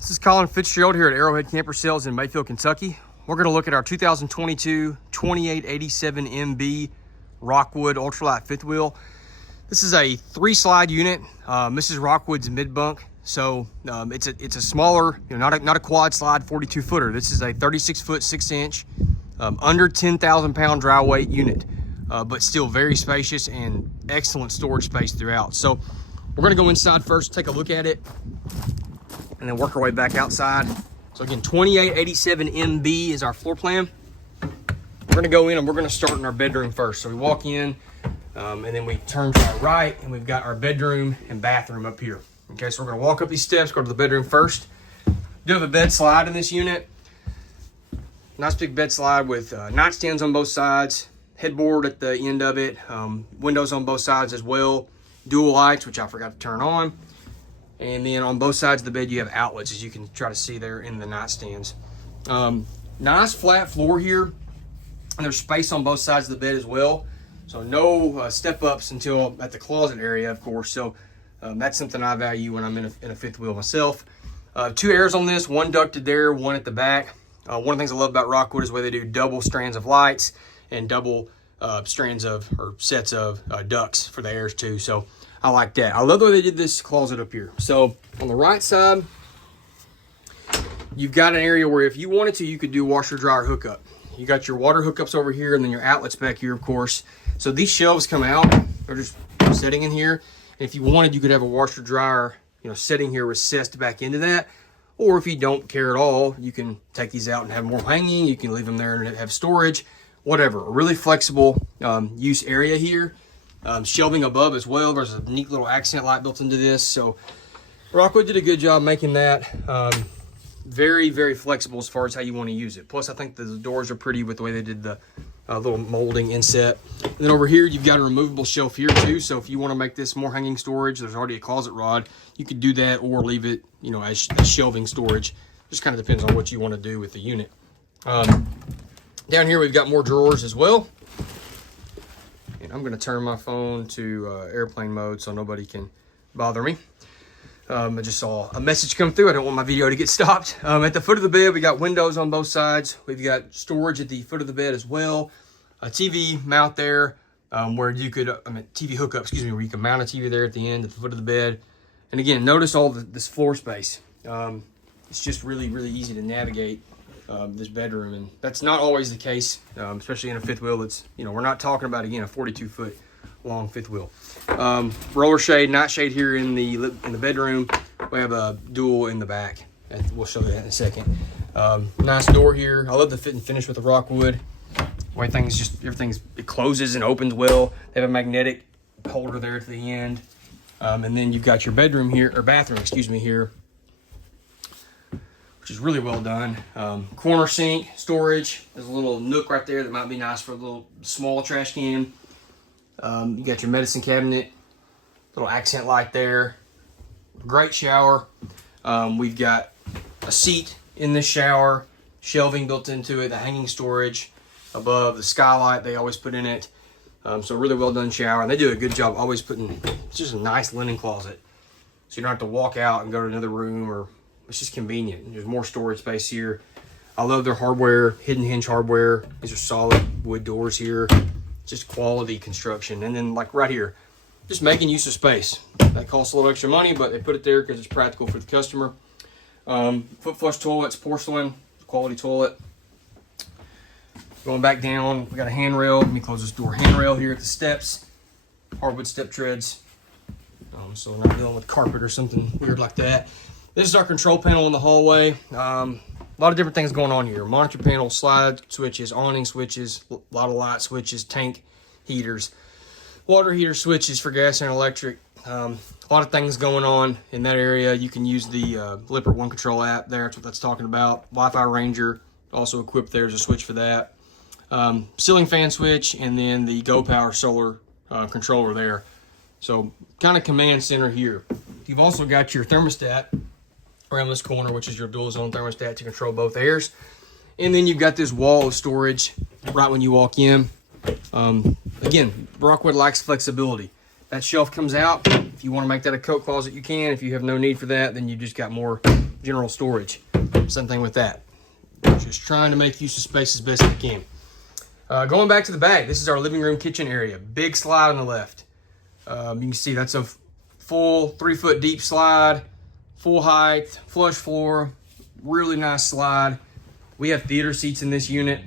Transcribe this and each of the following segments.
This is Colin Fitzgerald here at Arrowhead Camper Sales in Mayfield, Kentucky. We're going to look at our 2022 2887 MB Rockwood ultralight fifth wheel. This is a 3-slide unit. This is Rockwood's mid-bunk, so it's a smaller, not a quad slide 42 footer. This is a 36 foot 6 inch, under 10,000 pound dry weight unit, but still very spacious and excellent storage space throughout. So we're going to go inside first, take a look at it, and then work our way back outside. So again, 2887 MB is our floor plan. We're gonna go in and we're gonna start in our bedroom first. So we walk in and then we turn to our right and we've got our bedroom and bathroom up here. Okay, so we're gonna walk up these steps, go to the bedroom first. Do have a bed slide in this unit. Nice big bed slide with nightstands on both sides, headboard at the end of it, windows on both sides as well, dual lights, which I forgot to turn on. And then on both sides of the bed, you have outlets, as you can try to see there in the nightstands. Nice flat floor here. And there's space on both sides of the bed as well. So no step ups until at the closet area, of course. So that's something I value when I'm in a fifth wheel myself. 2 airs on this, one ducted there, one at the back. One of the things I love about Rockwood is the way they do double strands of lights and double strands of, or sets of ducts for the airs too. So I like that. I love the way they did this closet up here. So on the right side, you've got an area where if you wanted to, you could do washer dryer hookup. You got your water hookups over here and then your outlets back here, of course. So these shelves come out, they're just sitting in here. And if you wanted, you could have a washer dryer, sitting here recessed back into that. Or if you don't care at all, you can take these out and have more hanging. You can leave them there and have storage, whatever. A really flexible use area here. Shelving above as well. There's a neat little accent light built into this. So Rockwood did a good job making that. Very, very flexible as far as how you want to use it. Plus, I think the doors are pretty with the way they did the little molding inset. And then over here, you've got a removable shelf here too. So if you want to make this more hanging storage, there's already a closet rod. You could do that or leave it, as shelving storage. Just kind of depends on what you want to do with the unit. Down here, we've got more drawers as well. And I'm going to turn my phone to airplane mode so nobody can bother me. I just saw a message come through. I don't want my video to get stopped. At the foot of the bed, we got windows on both sides. We've got storage at the foot of the bed as well. A TV mount there where you could, TV hookup, where you can mount a TV there at the end at the foot of the bed. And again, notice all this floor space. It's just really, really easy to navigate this bedroom, and that's not always the case, especially in a fifth wheel. That's, we're not talking about, again, a 42 foot long fifth wheel. Roller shade, night shade here in the bedroom. We have a dual in the back, and we'll show you that in a second. Nice door here. I love the fit and finish with the Rockwood. The way it closes and opens well. They have a magnetic holder there at the end, and then you've got your bathroom here, which is really well done. Corner sink, storage. There's a little nook right there that might be nice for a little small trash can. You got your medicine cabinet, little accent light there. Great shower. We've got a seat in this shower, shelving built into it, the hanging storage above, the skylight they always put in it. So really well done shower. And they do a good job always putting, it's just a nice linen closet. So you don't have to walk out and go to another room, or it's just convenient. There's more storage space here. I love their hardware, hidden hinge hardware. These are solid wood doors here. Just quality construction. And then like right here, just making use of space. That costs a little extra money, but they put it there because it's practical for the customer. Foot flush toilets, porcelain, quality toilet. Going back down, we got a handrail. Let me close this door. Handrail here at the steps. Hardwood step treads. So we're not dealing with carpet or something weird like that. This is our control panel in the hallway. A lot of different things going on here. Monitor panel, slide switches, awning switches, a lot of light switches, tank heaters, water heater switches for gas and electric. A lot of things going on in that area. You can use the Lippert One Control app there. That's what that's talking about. Wi-Fi Ranger, also equipped. There's a switch for that. Ceiling fan switch, and then the Go Power solar controller there. So kind of command center here. You've also got your thermostat around this corner, which is your dual zone thermostat to control both airs. And then you've got this wall of storage right when you walk in. Again, Rockwood likes flexibility. That shelf comes out. If you want to make that a coat closet, you can. If you have no need for that, then you just got more general storage. Same thing with that. Just trying to make use of space as best we can. Going back to the back, this is our living room kitchen area. Big slide on the left. You can see that's a full 3-foot deep slide, full height, flush floor, really nice slide. We have theater seats in this unit.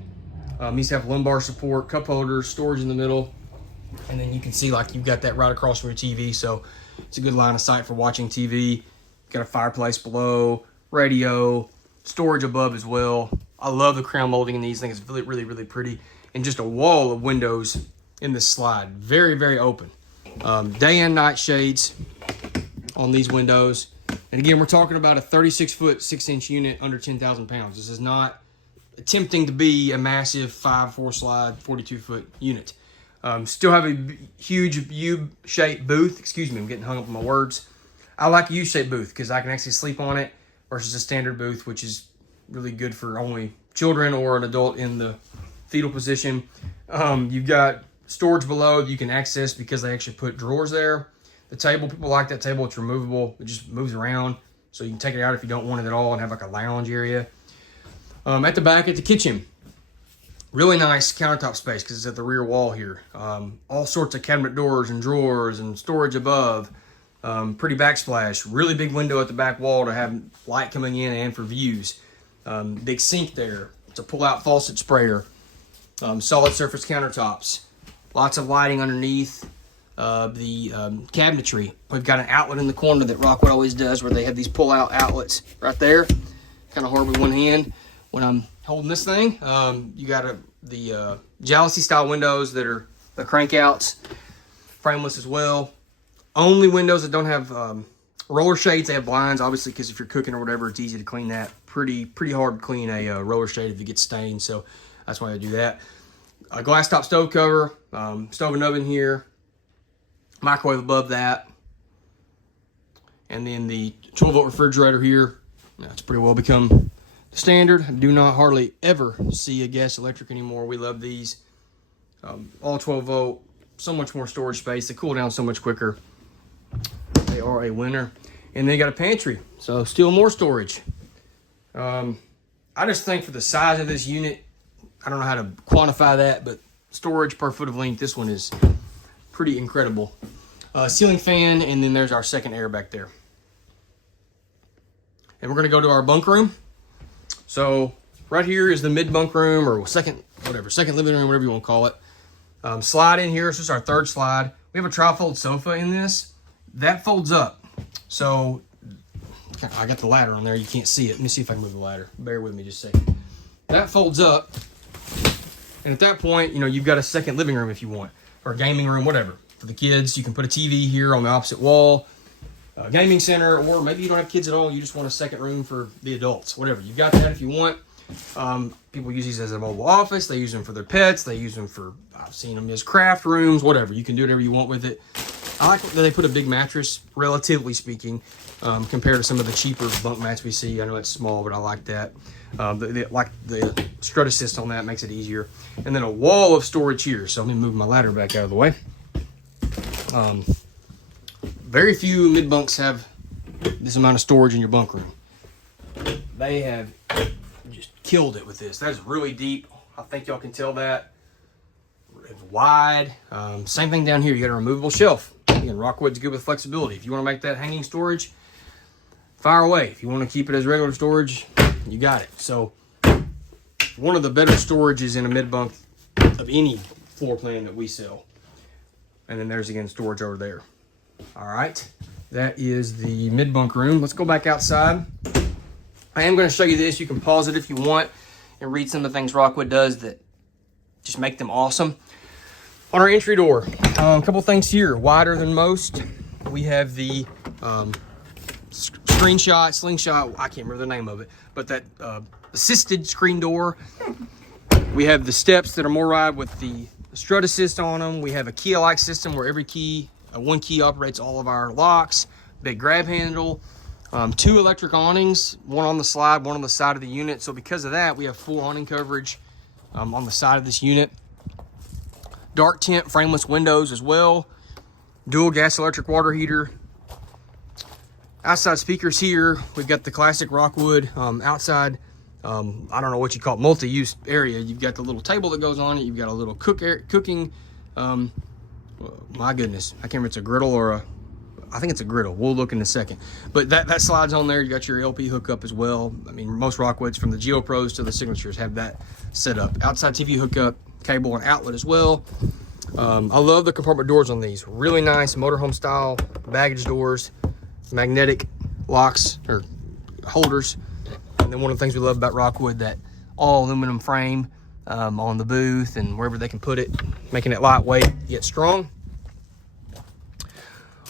These have lumbar support, cup holders, storage in the middle. And then you can see like you've got that right across from your TV. So it's a good line of sight for watching TV. Got a fireplace below, radio, storage above as well. I love the crown molding in these things. It's really, really, really pretty. And just a wall of windows in this slide. Very, very open. Day and night shades on these windows. And again, we're talking about a 36-foot, 6-inch unit under 10,000 pounds. This is not attempting to be a massive 5-4 slide, 42-foot unit. Still have a huge U-shaped booth. Excuse me, I'm getting hung up on my words. I like a U-shaped booth because I can actually sleep on it versus a standard booth, which is really good for only children or an adult in the fetal position. You've got storage below that you can access because they actually put drawers there. The table, people like that table. It's removable. It just moves around. So you can take it out if you don't want it at all and have like a lounge area. At the back, at the kitchen, really nice countertop space because it's at the rear wall here. All sorts of cabinet doors and drawers and storage above. Pretty backsplash. Really big window at the back wall to have light coming in and for views. Big sink there. It's a pull-out faucet sprayer. Solid surface countertops. Lots of lighting underneath the cabinetry. We've got an outlet in the corner that Rockwood always does where they have these pull-out outlets right there. Kind of hard with one hand. When I'm holding this thing, you got the jealousy style windows that are the crank outs, frameless as well. Only windows that don't have roller shades. They have blinds, obviously, because if you're cooking or whatever, it's easy to clean that. Pretty hard to clean a roller shade if it gets stained, so that's why I do that. A glass top stove cover, stove and oven here, microwave above that, and then the 12-volt refrigerator here. It's pretty well become standard. I do not hardly ever see a gas electric anymore. We love these. All 12 volt, so much more storage space. They cool down so much quicker. They are a winner. And they got a pantry, so still more storage. I just think for the size of this unit, I don't know how to quantify that, but storage per foot of length, this one is pretty incredible. Ceiling fan, and then there's our second air back there. And we're gonna go to our bunk room. So right here is the mid-bunk room, or second living room, whatever you want to call it. Slide in here. This is our third slide. We have a tri-fold sofa in this. That folds up. So I got the ladder on there. You can't see it. Let me see if I can move the ladder. Bear with me just a second. That folds up. And at that point, you've got a second living room if you want, or a gaming room, whatever. For the kids, you can put a TV here on the opposite wall. A gaming center, or maybe you don't have kids at all, you just want a second room for the adults, whatever. You've got that if you want. People use these as a mobile office. They use them for their pets. They use them for, I've seen them as craft rooms, whatever. You can do whatever you want with it. I like that they put a big mattress, relatively speaking, compared to some of the cheaper bunk mats we see. I know it's small, but I like that. Like the strut assist on that makes it easier. And then a wall of storage here. So let me move my ladder back out of the way. Very few mid-bunks have this amount of storage in your bunk room. They have just killed it with this. That is really deep. I think y'all can tell that. It's wide. Same thing down here. You got a removable shelf. Again, Rockwood's good with flexibility. If you want to make that hanging storage, fire away. If you want to keep it as regular storage, you got it. So one of the better storages in a mid-bunk of any floor plan that we sell. And then there's, again, storage over there. All right, that is the mid-bunk room. Let's go back outside. I am going to show you this. You can pause it if you want and read some of the things Rockwood does that just make them awesome. On our entry door, a couple things here. Wider than most. We have the slingshot, I can't remember the name of it, but that assisted screen door. We have the steps that are more wide with the strut assist on them. We have a key-alike system where every key, one key operates all of our locks. Big grab handle. 2 electric awnings, one on the slide, one on the side of the unit. So because of that, we have full awning coverage on the side of this unit. Dark tint frameless windows as well. Dual gas electric water heater. Outside speakers here, we've got the classic Rockwood. Outside, I don't know what you call it, multi-use area. You've got the little table that goes on it. You've got a little cooking, my goodness, I can't remember if it's a griddle or I think it's a griddle. We'll look in a second. But that slides on there. You got your LP hookup as well. I mean, most Rockwoods from the GeoPros to the Signatures have that set up. Outside TV hookup, cable and outlet as well. I love the compartment doors on these. Really nice motorhome style baggage doors, magnetic locks or holders. And then one of the things we love about Rockwood, that all aluminum frame on the booth and wherever they can put it, making it lightweight yet strong.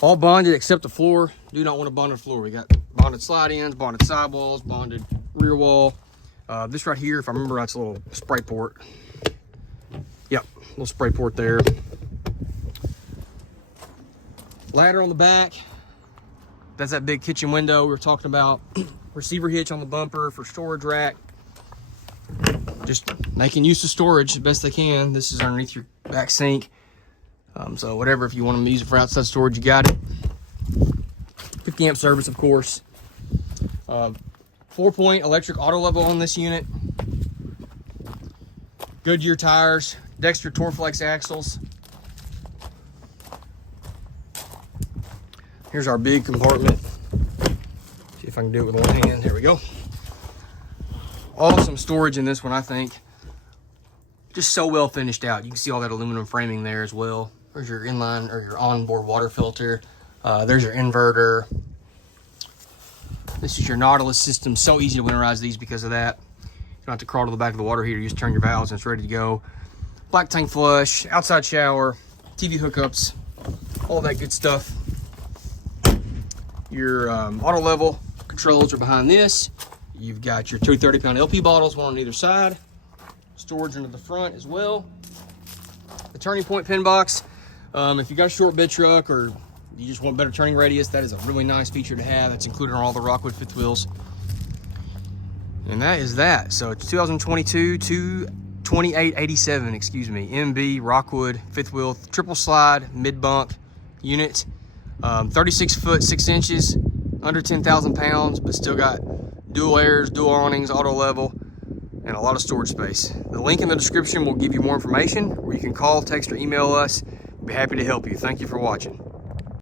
All bonded except the floor. Do not want a bonded floor. We got bonded slide ins, bonded sidewalls, bonded rear wall. This right here, if I remember right, it's a little spray port. Yep, little spray port there. Ladder on the back. That's that big kitchen window we were talking about. Receiver hitch on the bumper for storage rack. Just making use of storage as best they can. This is underneath your back sink. So whatever, if you want to use it for outside storage, you got it. 50 amp service, of course. 4-point electric auto level on this unit. Goodyear tires, Dexter Torflex axles. Here's our big compartment. See if I can do it with one hand. There we go. Awesome storage in this one, I think. Just so well finished out. You can see all that aluminum framing there as well. There's your inline or your onboard water filter. There's your inverter. This is your Nautilus system. So easy to winterize these because of that. You don't have to crawl to the back of the water heater. You just turn your valves and it's ready to go. Black tank flush, outside shower, TV hookups, all that good stuff. Your auto level controls are behind this. You've got your 2 30-pound LP bottles, one on either side. Storage into the front as well. The turning point pin box. If you got a short bed truck or you just want better turning radius, that is a really nice feature to have. That's included on all the Rockwood fifth wheels. And that is that. So it's 2022 to 2887, excuse me, MB Rockwood fifth wheel triple slide mid-bunk unit. 36 foot 6 inches, under 10,000 pounds, but still got dual airs, dual awnings, auto level, and a lot of storage space. The link in the description will give you more information, or you can call, text, or email us. We'll be happy to help you. Thank you for watching.